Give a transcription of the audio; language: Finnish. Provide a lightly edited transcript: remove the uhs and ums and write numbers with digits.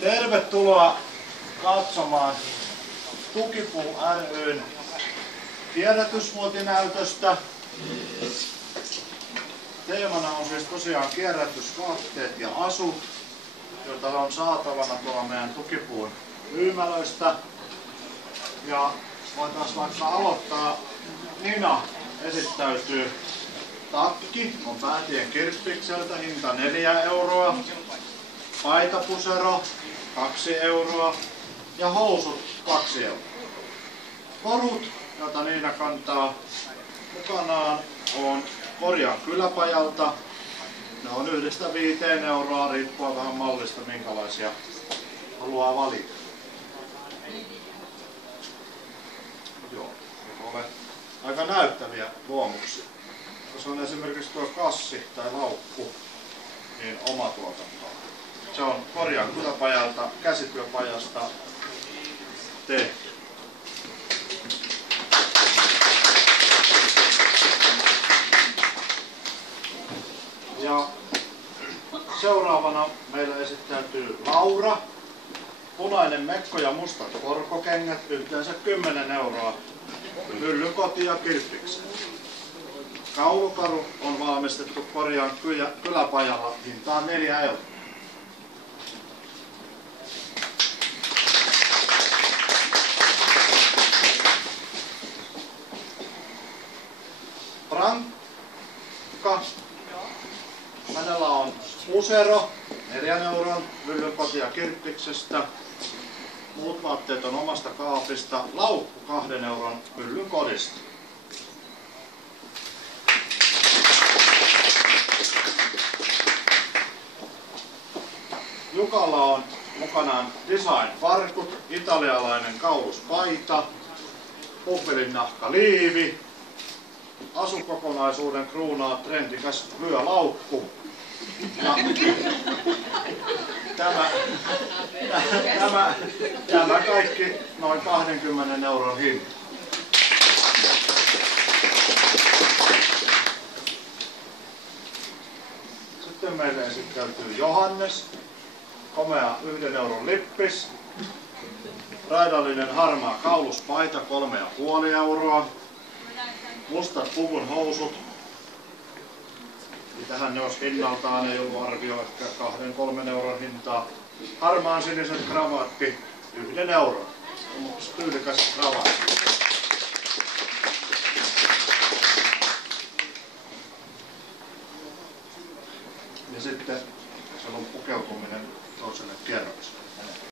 Tervetuloa katsomaan Tukipuu ry:n kierrätysvuotinäytöstä. Teemana on siis tosiaan kierrätysvaatteet ja asut, joita on saatavana tuolla meidän Tukipuun myymälöistä. Ja voitaisiin vaikka aloittaa. Nina esittäytyy. Takki on Päätien Kirppikseltä, hinta 4 euroa. Paitapusero 2 euroa. Ja housut 2 euroa. Korut, joita Niina kantaa mukanaan, on Korjan kyläpajalta. Ne on 1–5 euroa, riippuen vähän mallista, minkälaisia haluaa valita. Joo, ole aika näyttäviä luomuksia. Jos on esimerkiksi tuo kassi tai laukku, niin oma tuotantoa. Se on Korjan kyläpajalta, käsityöpajasta tehty. Ja seuraavana meillä esittäytyy Laura. Punainen mekko ja mustat korkokengät, yhteensä 10 euroa. Myllykoti ja Kirppikseen. Kaulukaru on valmistettu Korjan kyläpajalla, hintaan 4 euroa. Prankka. Hänellä on pusero 4 euron Myllykoti ja Kirppiksestä. Muut vaatteet on omasta kaapista. Laukku 2 euron Myllykodista. Jukalla on mukanaan design-farkut, italialainen kauluspaita, puffelinahkaliivi, asukokonaisuuden kruunaa trendikäs vyölaukku. Ja tämä kaikki noin 20 euron hinta. Sitten meille esittäytyy Johannes. Komea 1 euron lippis. Raidallinen harmaa kauluspaita 3,5 euroa. Mustat puvun housut. Tähän ne olisi hinnaltaan, ei ollut arvio, ehkä 2–3 euron hintaa. Harmaan sinisen kravaatti 1 euron. On tyylikäs kravaatti. Ja sitten se on pukeutuminen toiselle kierrokselle.